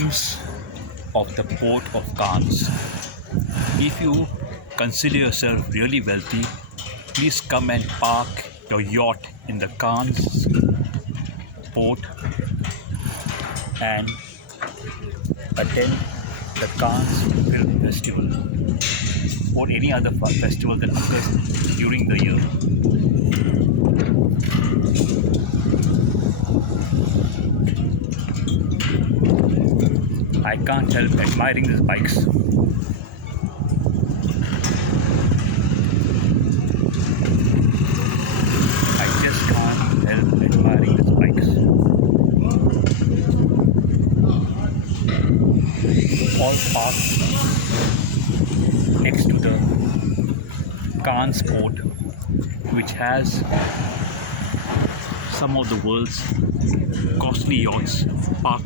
glimpse of the port of Cannes. If you consider yourself really wealthy, please come and park your yacht in the Cannes port and attend the Cannes Film Festival or any other festival that occurs during the year. I can't help admiring these bikes. I just can't help admiring these bikes. All parked next to the Cannes port, which has some of the world's costly yachts parked